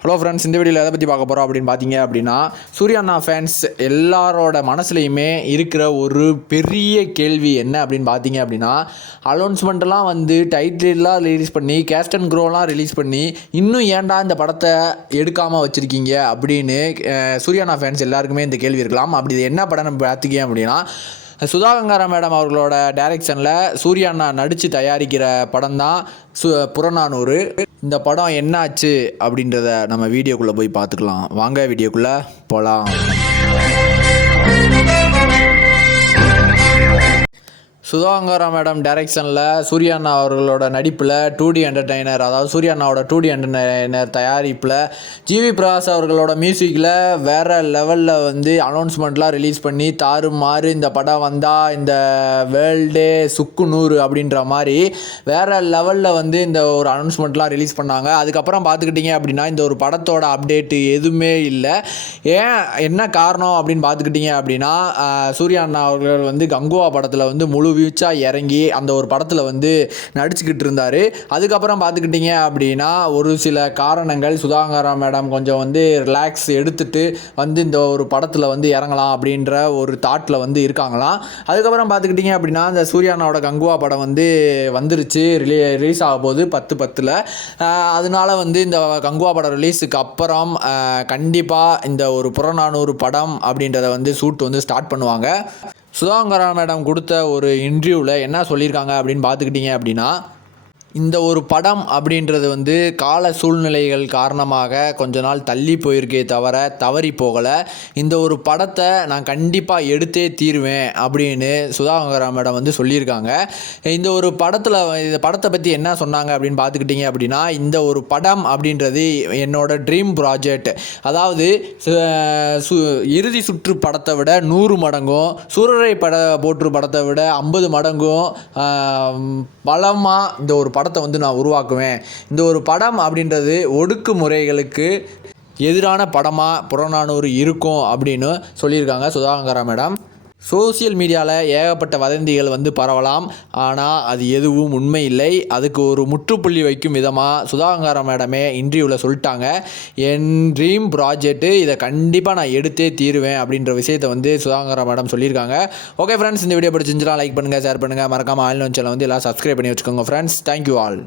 Hello friends இந்த வீடியோவில் எதை பற்றி பார்க்க போகிறோம் அப்படின்னு பார்த்தீங்க அப்படின்னா சூர்யா அண்ணா ஃபேன்ஸ் எல்லாரோட மனசுலையுமே இருக்கிற ஒரு பெரிய கேள்வி என்ன அப்படின்னு பார்த்தீங்க அப்படின்னா அலௌன்ஸ்மெண்ட்டெல்லாம் வந்து டைட்டிலாம் ரிலீஸ் பண்ணி கேஸ்ட் அண்ட் க்ரோலாம் ரிலீஸ் பண்ணி இன்னும் ஏன்டா இந்த படத்தை எடுக்காமல் வச்சுருக்கீங்க அப்படின்னு அஹ், சூர்யா அண்ணா ஃபேன்ஸ் எல்லாருக்குமே இந்த கேள்வி இருக்கலாம். அப்படி இது என்ன படம் நம்ம பார்த்திங்க அப்படின்னா சுதாகங்கரா மேடம் அவர்களோட டைரக்ஷனில் சூர்யா அண்ணா நடித்து தயாரிக்கிற படம் தான் சு புறநானூறு. இந்த படம் என்னாச்சு அப்படின்றத நம்ம வீடியோக்குள்ளே போய் பார்த்துக்கலாம். வாங்க வீடியோக்குள்ளே போகலாம் சுதாங்கரா மேடம் டைரக்ஷனில் சூர்யா அண்ணா அவர்களோட நடிப்பில் டூ டி என்டர்டைனர் அதாவது சூர்யா அண்ணாவோட டூ டி என்டர்டைனர் தயாரிப்பில் ஜிவி பிரகாஷ் அவர்களோட மியூசிக்கில் வேறு லெவலில் வந்து அனௌன்ஸ்மெண்ட்லாம் ரிலீஸ் பண்ணி தாறுமாறு இந்த படம் வந்தால் இந்த வேர்ல்டே சுக்கு நூறு அப்படின்ற மாதிரி வேறு லெவலில் வந்து இந்த ஒரு அனௌன்ஸ்மெண்ட்லாம் ரிலீஸ் பண்ணாங்க. அதுக்கப்புறம் பார்த்துக்கிட்டிங்க அப்படின்னா இந்த ஒரு படத்தோட அப்டேட்டு எதுவுமே இல்லை. ஏன் என்ன காரணம் அப்படின்னு பார்த்துக்கிட்டிங்க அப்படின்னா சூர்யா அண்ணா அவர்கள் வந்து கங்குவா படத்தில் வந்து முழு வீச்சாக இறங்கி அந்த ஒரு படத்தில் வந்து நடிச்சுக்கிட்டு இருந்தார். அதுக்கப்புறம் பார்த்துக்கிட்டிங்க அப்படின்னா ஒரு சில காரணங்கள் சுதாகரா மேடம் கொஞ்சம் வந்து ரிலாக்ஸ் எடுத்துட்டு வந்து இந்த ஒரு படத்தில் வந்து இறங்கலாம் அப்படின்ற ஒரு தாட்டில் வந்து இருக்காங்களாம். அதுக்கப்புறம் பார்த்துக்கிட்டிங்க அப்படின்னா இந்த சூர்யானாவோட கங்குவா படம் வந்து வந்துருச்சு. ரிலீ ரிலீஸ் ஆக போகுது பத்து பத்தில். அதனால வந்து இந்த கங்குவா படம் ரிலீஸுக்கு அப்புறம் கண்டிப்பாக இந்த ஒரு புறநானூறு படம் அப்படின்றத வந்து ஷூட் வந்து ஸ்டார்ட் பண்ணுவாங்க. சுதாகரா மேடம் கொடுத்த ஒரு இன்டர்வியூவில் என்ன சொல்லியிருக்காங்க அப்படின்னு பார்த்துக்கிட்டிங்க அப்படின்னா இந்த ஒரு படம் அப்படின்றது வந்து கால சூழ்நிலைகள் காரணமாக கொஞ்ச நாள் தள்ளி போயிருக்கே தவிர தவறி போகலை. இந்த ஒரு படத்தை நான் கண்டிப்பாக எடுத்தே தீருவேன் அப்படின்னு சுதாகரா மேடம் வந்து சொல்லியிருக்காங்க. இந்த ஒரு படத்தில் இந்த படத்தை பற்றி என்ன சொன்னாங்க அப்படின்னு பார்த்துக்கிட்டிங்க அப்படின்னா இந்த ஒரு படம் அப்படின்றது என்னோட ட்ரீம் ப்ராஜெக்ட் அதாவது சு- சு- இறுதி சுற்று படத்தை விட நூறு மடங்கும் சூரரை பட போற்று படத்தை விட ஐம்பது மடங்கும் பலமாக இந்த ஒரு படம் படத்தை வந்து நான் உருவாக்குவேன். இந்த ஒரு படம் அப்படின்றது ஒடுக்குமுறைகளுக்கு எதிரான படமாக புறநானூறு இருக்கும் அப்படின்னு சொல்லியிருக்காங்க சுதாகரா மேடம். சோசியல் மீடியாவில் ஏகப்பட்ட வதந்திகள் வந்து பரவலாம். ஆனால் அது எதுவும் உண்மை இல்லை அதுக்கு ஒரு முற்றுப்புள்ளி வைக்கும் விதமாக சுதாகரா மேடமே இன்டர்வியூவில் சொல்லிட்டாங்க. என் ட்ரீம் ப்ராஜெக்ட்டு இதை கண்டிப்பாக நான் எடுத்தே தீருவேன் அப்படின்ற விஷயத்தை வந்து சுதாகரா மேடம் சொல்லியிருக்காங்க. ஓகே ஃப்ரெண்ட்ஸ் இந்த வீடியோ பிடிச்சிருந்துச்சுன்னா லைக் பண்ணுங்கள் ஷேர் பண்ணுங்கள் மறக்காமல் ஆன்லைன் சேனல் வந்து எல்லாம் சப்ஸ்கிரைப் பண்ணி வச்சுக்கோங்க ஃப்ரெண்ட்ஸ் தேங்க்யூ ஆல்